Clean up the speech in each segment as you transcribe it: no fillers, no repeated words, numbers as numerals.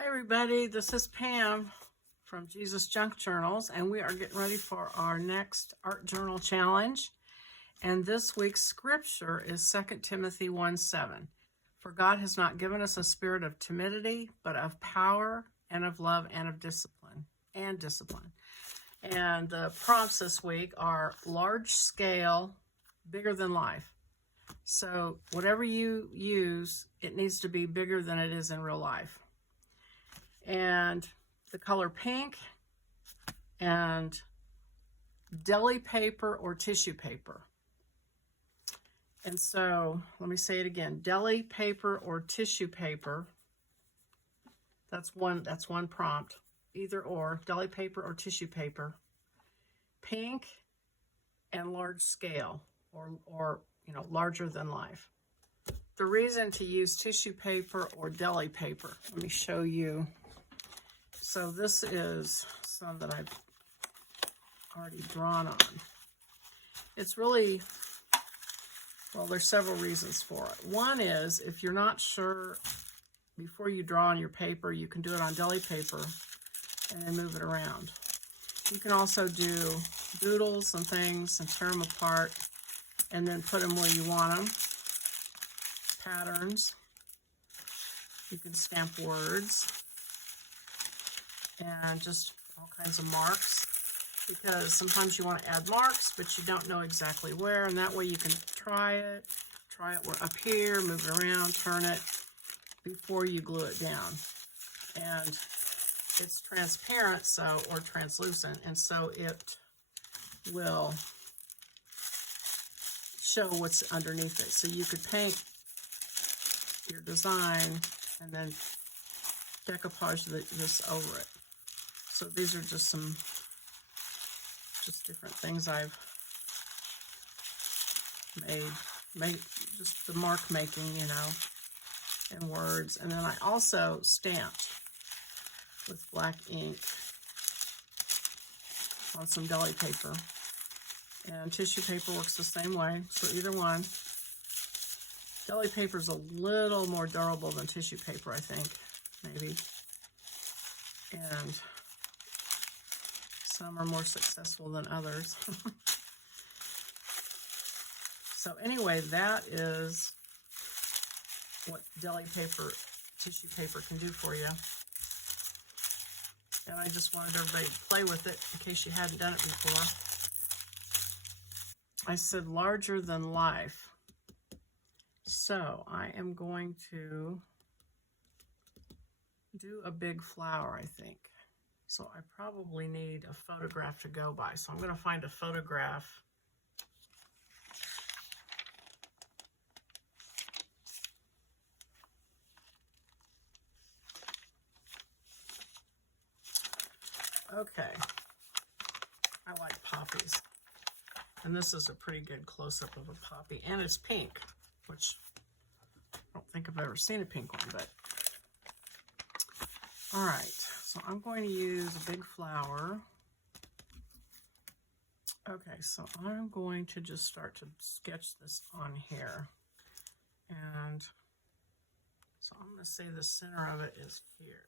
Hi everybody, this is Pam from Jesusjunkjournals, and we are getting ready for our next art journal challenge. And this week's scripture is 2 Timothy 1:7. For God has not given us a spirit of timidity, but of power and of love and of discipline. And the prompts this week are large scale, bigger than life. So whatever you use, it needs to be bigger than it is in real life. And the color pink and deli paper or tissue paper. And so let me say it again, deli paper or tissue paper. That's one prompt. Either or, deli paper or tissue paper. Pink and large scale or larger than life. The reason to use tissue paper or deli paper, let me show you. So this is some that I've already drawn on. It's really, well, there's several reasons for it. One is, if you're not sure before you draw on your paper, you can do it on deli paper and then move it around. You can also do doodles and things and tear them apart and then put them where you want them. Patterns. You can stamp words. And just all kinds of marks, because sometimes you want to add marks but you don't know exactly where, and that way you can try it up here, move it around, turn it before you glue it down. And it's transparent, or translucent, and so it will show what's underneath it. So you could paint your design and then decoupage this over it. So these are just different things I've made just the mark making, and words. And then I also stamped with black ink on some deli paper. And tissue paper works the same way, so either one. Deli paper is a little more durable than tissue paper, I think, maybe. And some are more successful than others. So anyway, that is what deli paper, tissue paper can do for you. And I just wanted everybody to play with it in case you hadn't done it before. I said larger than life. So I am going to do a big flower, I think. So I probably need a photograph to go by. So I'm going to find a photograph. Okay. I like poppies. And this is a pretty good close-up of a poppy. And it's pink, which I don't think I've ever seen a pink one, but all right. So I'm going to use a big flower. Okay, so I'm going to just start to sketch this on here. And so I'm going to say the center of it is here.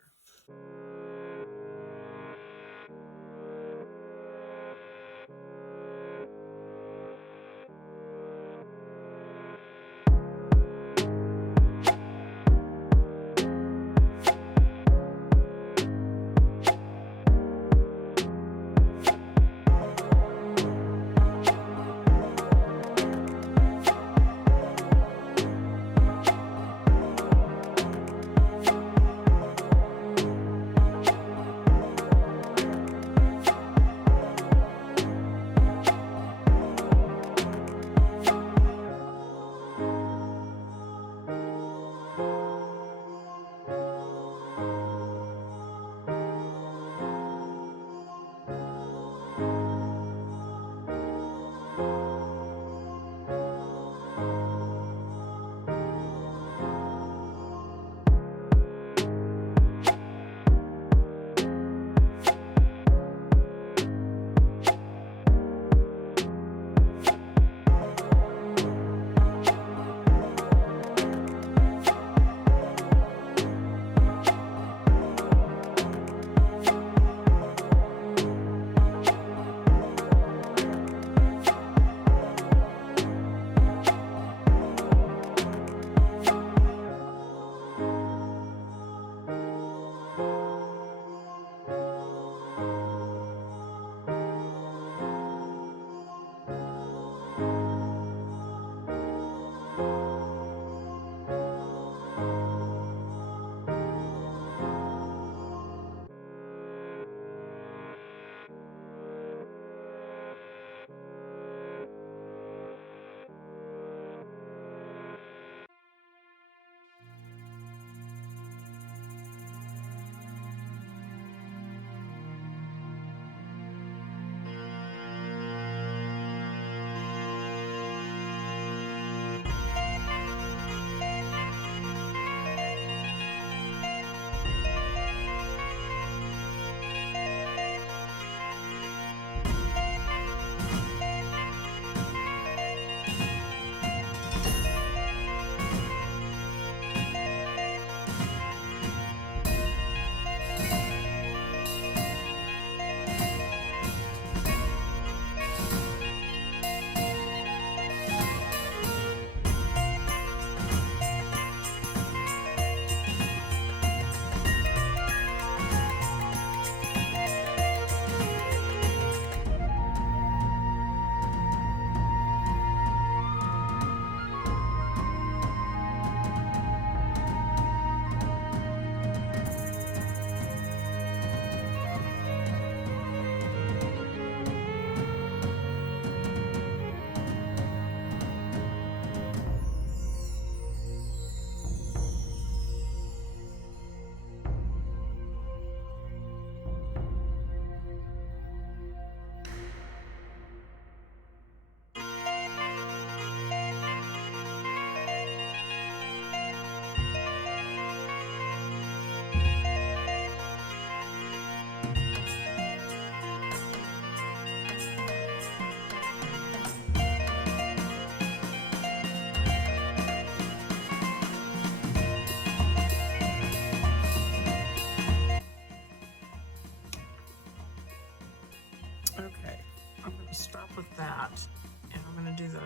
that. And I'm going to do the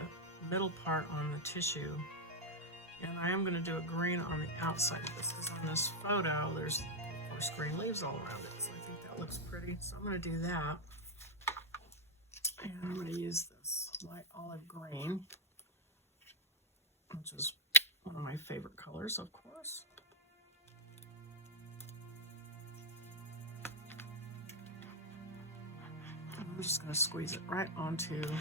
middle part on the tissue. And I am going to do a green on the outside of this, because on this photo, there's, of course, green leaves all around it. So I think that looks pretty. So I'm going to do that. And I'm going to use this light olive green, which is one of my favorite colors, of course. I'm just going to squeeze it right onto the paper.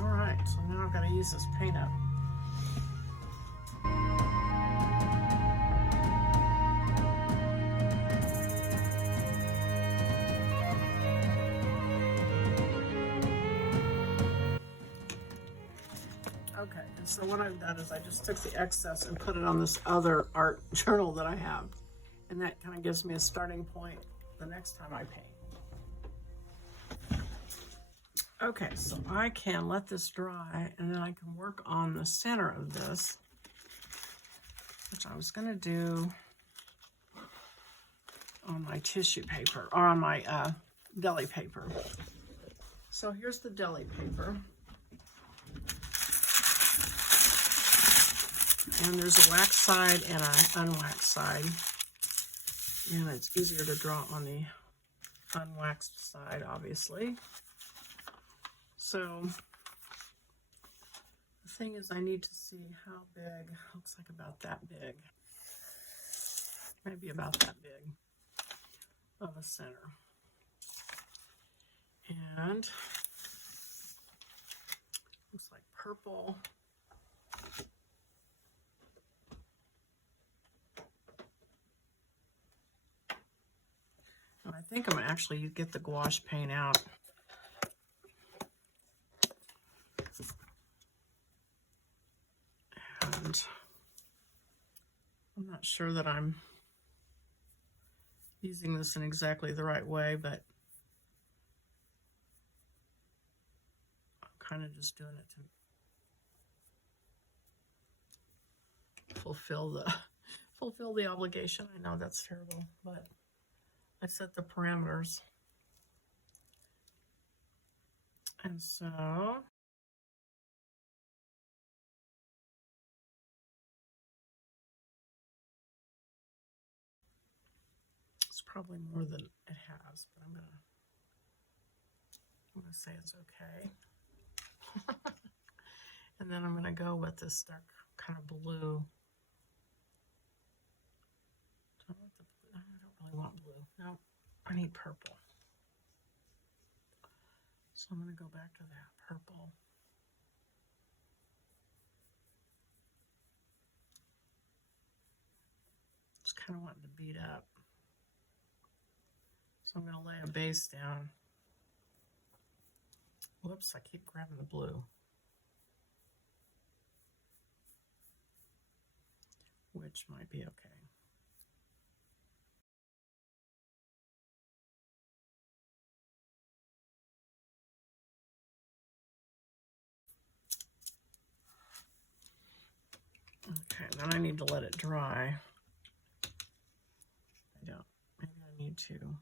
All right, so now I've got to use this paint up. Okay, and so what I've done is I just took the excess and put it on this other art journal that I have. And that kind of gives me a starting point the next time I paint. Okay, so I can let this dry, and then I can work on the center of this, which I was going to do on my tissue paper, or on my deli paper. So here's the deli paper. And there's a wax side and an unwaxed side. And it's easier to draw on the unwaxed side, obviously. So the thing is, I need to see how big. Looks like about that big. Maybe about that big of a center. And looks like purple. And I think I'm going to actually get the gouache paint out. And I'm not sure that I'm using this in exactly the right way, but I'm kind of just doing it to fulfill the obligation. I know that's terrible, but I set the parameters. And so it's probably more than it has, but I'm gonna say it's okay. And then I'm gonna go with this dark kind of blue. I don't really want blue. No, I need purple. So I'm gonna go back to that purple. Just kind of wanting to beat up. So I'm gonna lay a base down. Whoops, I keep grabbing the blue. Which might be okay. Okay, then I need to let it dry. Maybe I need to.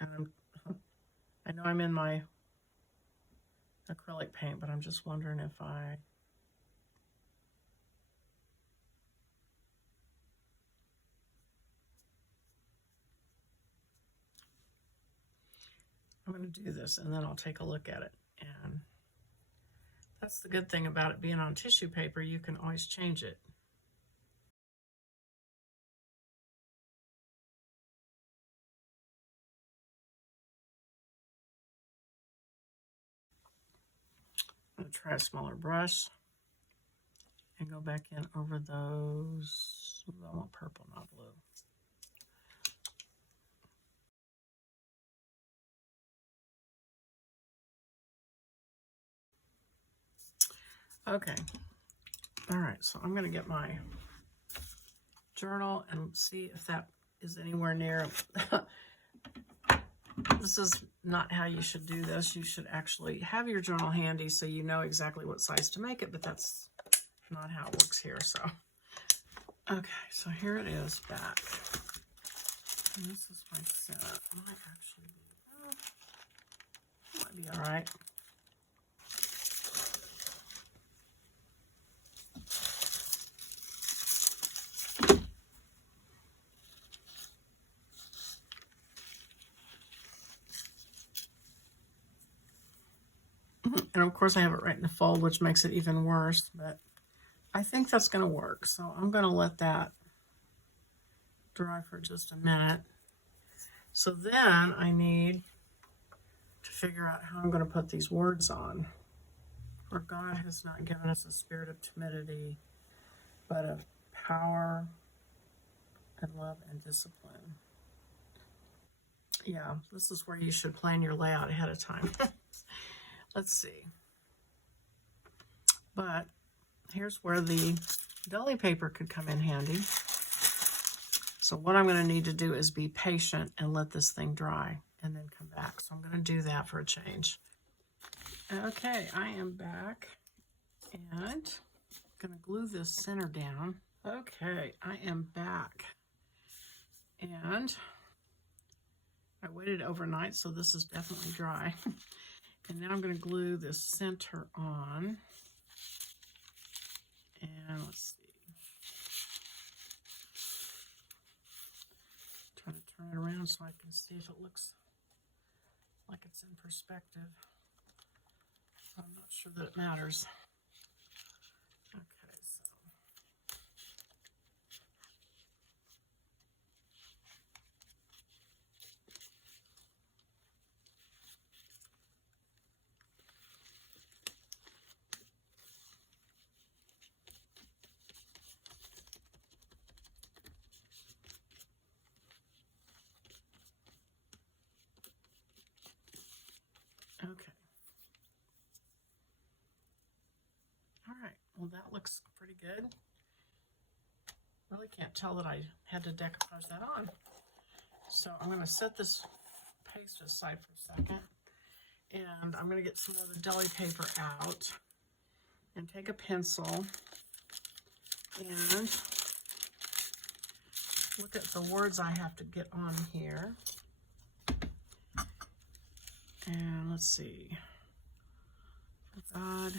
And I know I'm in my acrylic paint, but I'm just wondering if I'm going to do this, and then I'll take a look at it. And that's the good thing about it being on tissue paper, you can always change it. I'm going to try a smaller brush and go back in over those. Ooh, I want purple, not blue. Okay. All right, so I'm going to get my journal and see if that is anywhere near. This is not how you should do this. You should actually have your journal handy so you know exactly what size to make it, but that's not how it works here. So, okay, so here it is back. And this is my set. It might actually be, might be all right. And of course I have it right in the fold, which makes it even worse, but I think that's going to work. So I'm going to let that dry for just a minute. So then I need to figure out how I'm going to put these words on. For God has not given us a spirit of timidity, but of power and love and discipline. Yeah, this is where you should plan your layout ahead of time. Let's see. But here's where the deli paper could come in handy. So what I'm going to need to do is be patient and let this thing dry and then come back. So I'm going to do that for a change. Okay, I am back and I'm going to glue this center down. Okay, I am back. And I waited overnight, so this is definitely dry. And now I'm going to glue this center on. And let's see. Trying to turn it around so I can see if it looks like it's in perspective. I'm not sure that it matters. Okay, so. Okay. All right, well that looks pretty good. Really can't tell that I had to decoupage that on. So I'm going to set this paste aside for a second. And I'm going to get some of the deli paper out and take a pencil and look at the words I have to get on here. And let's see. God.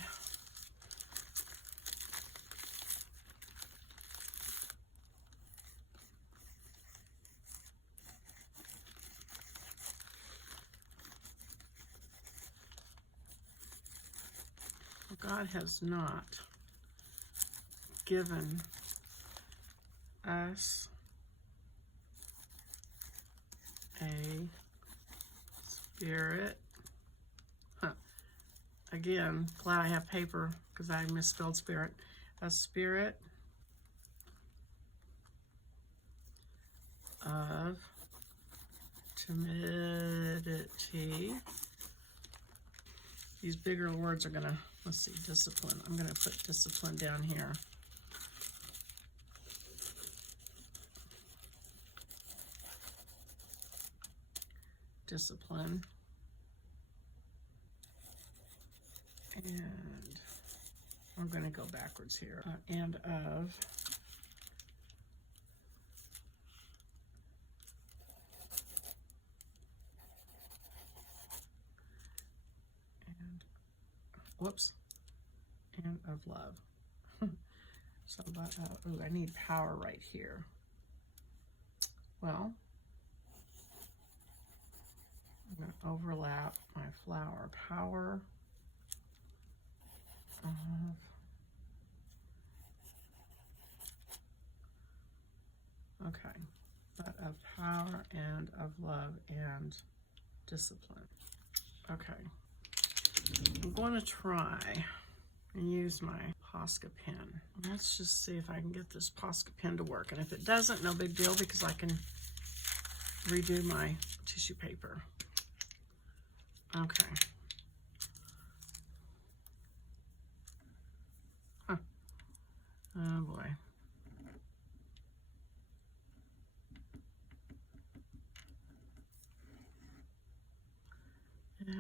God has not given us a spirit. Again, glad I have paper because I misspelled spirit. A spirit of timidity. These bigger words are going to, let's see, discipline. I'm going to put discipline down here. Discipline. And I'm going to go backwards here. And of. And, whoops. And of love. So, but, ooh, I need power right here. Well, I'm going to overlap my flower. Power of okay, but of power and of love and discipline. Okay, I'm going to try and use my Posca pen. Let's just see if I can get this Posca pen to work. And if it doesn't, no big deal, because I can redo my tissue paper. Okay. Huh. Oh boy. Yeah.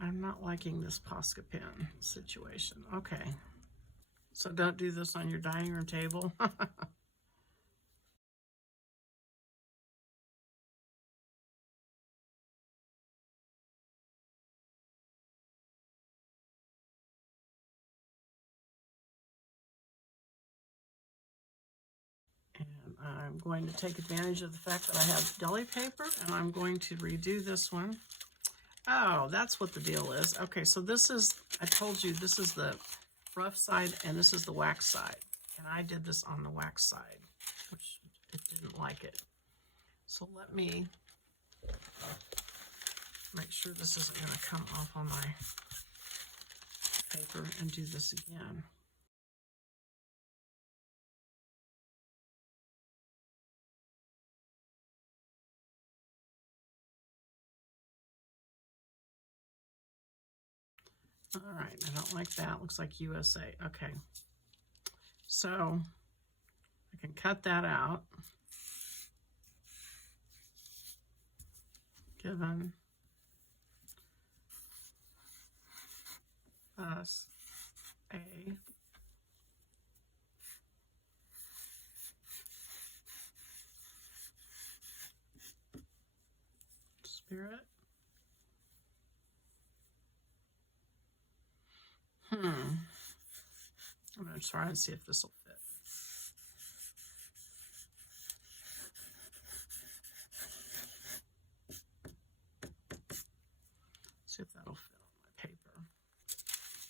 I'm not liking this Posca pen situation. Okay. So don't do this on your dining room table. And I'm going to take advantage of the fact that I have deli paper, and I'm going to redo this one. Oh, that's what the deal is. Okay, so this is, I told you, this is the rough side and this is the wax side. And I did this on the wax side, which it didn't like it. So let me make sure this isn't going to come off on my paper and do this again. All right, I don't like that. Looks like USA. Okay. So I can cut that out. Given us a spirit. I'm going to try and see if this will fit. See if that'll fit on my paper.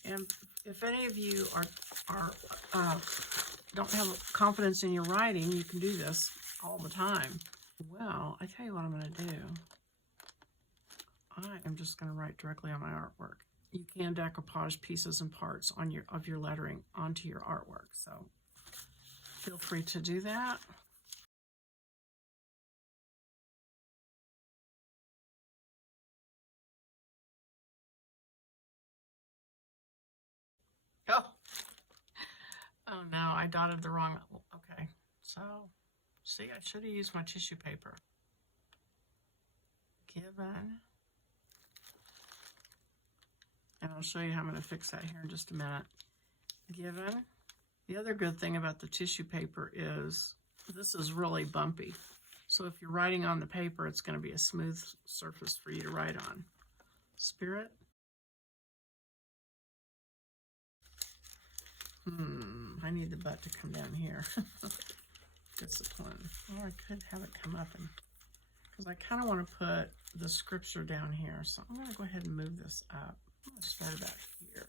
And if any of you don't have confidence in your writing, you can do this all the time. Well, I tell you what I'm going to do. I am just going to write directly on my artwork. You can decoupage pieces and parts of your lettering onto your artwork, so feel free to do that. Oh no, I dotted the wrong. Okay, so see, I should have used my tissue paper. Given. And I'll show you how I'm going to fix that here in just a minute. Given. The other good thing about the tissue paper is this is really bumpy. So if you're writing on the paper, it's going to be a smooth surface for you to write on. Spirit. I need the butt to come down here. Discipline. Or I could have it come up, and because I kind of want to put the scripture down here. So I'm going to go ahead and move this up. I'm going to start about here.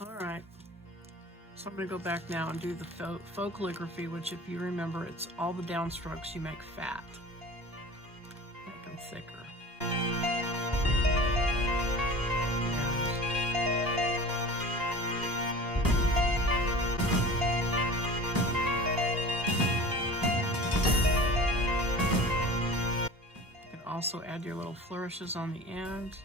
All right. So I'm going to go back now and do the faux calligraphy, which, if you remember, it's all the downstrokes you make fat. Make them thicker. Also add your little flourishes on the end.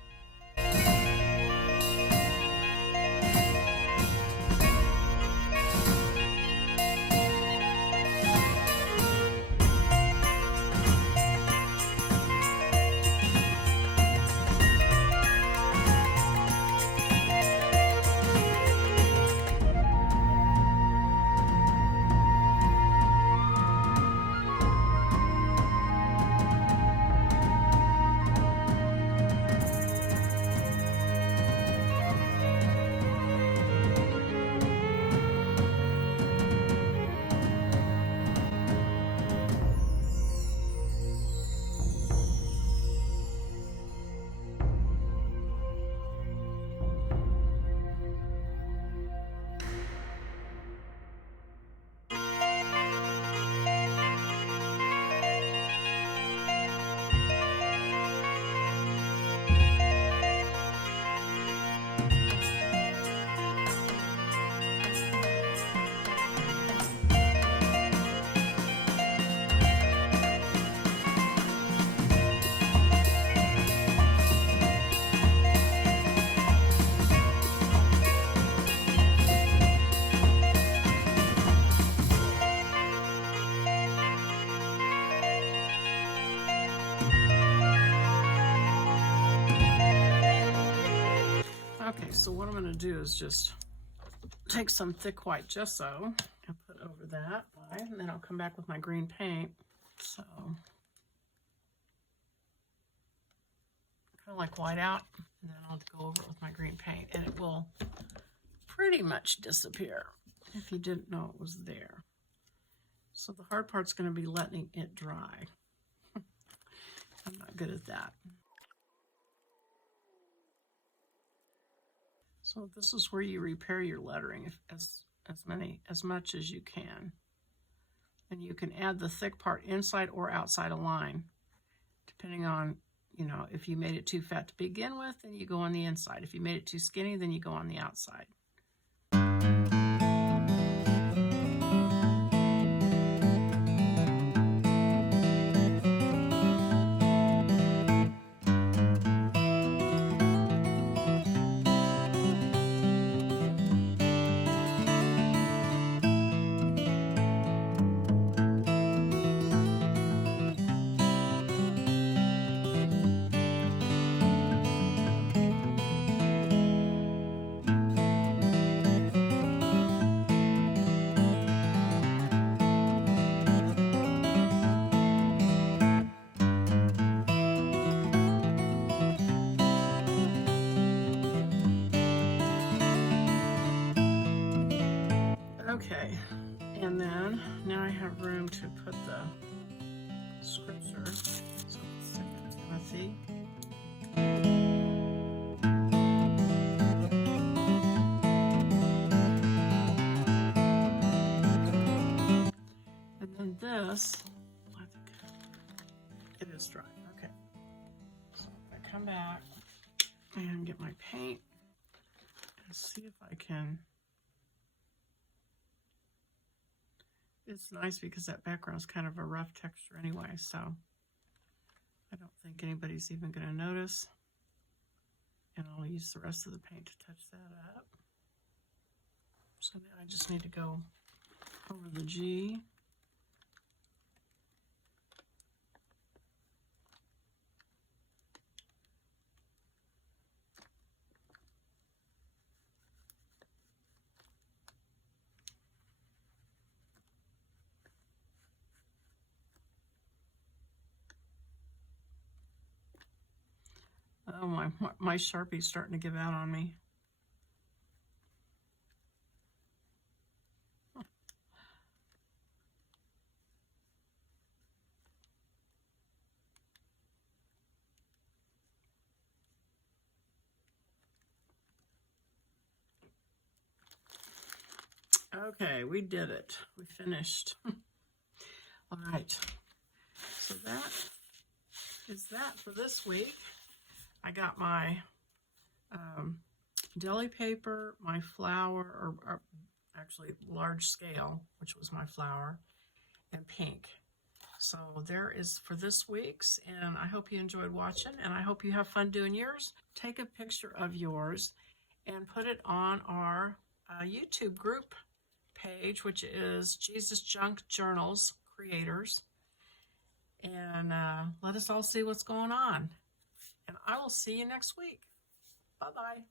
to do is just take some thick white gesso and put over that, and then I'll come back with my green paint. So kind of like white out, and then I'll go over it with my green paint, and it will pretty much disappear if you didn't know it was there. So the hard part's going to be letting it dry. I'm not good at that. So this is where you repair your lettering as much as you can. And you can add the thick part inside or outside a line, depending on, you know, if you made it too fat to begin with, then you go on the inside. If you made it too skinny, then you go on the outside. Okay, and then now I have room to put the scripture. So 2 Timothy. And then this, I think it is dry. Okay, so I come back and get my paint and see if I can. It's nice because that background is kind of a rough texture anyway, so I don't think anybody's even going to notice. And I'll use the rest of the paint to touch that up. So now I just need to go over the G. Oh, my Sharpie's starting to give out on me. Okay, we did it. We finished. All right. So that is that for this week. I got my deli paper, my flour, or actually large scale, which was my flour, and pink. So there is for this week's, and I hope you enjoyed watching, and I hope you have fun doing yours. Take a picture of yours and put it on our YouTube group page, which is Jesusjunkjournals Creators, and let us all see what's going on. And I will see you next week. Bye-bye.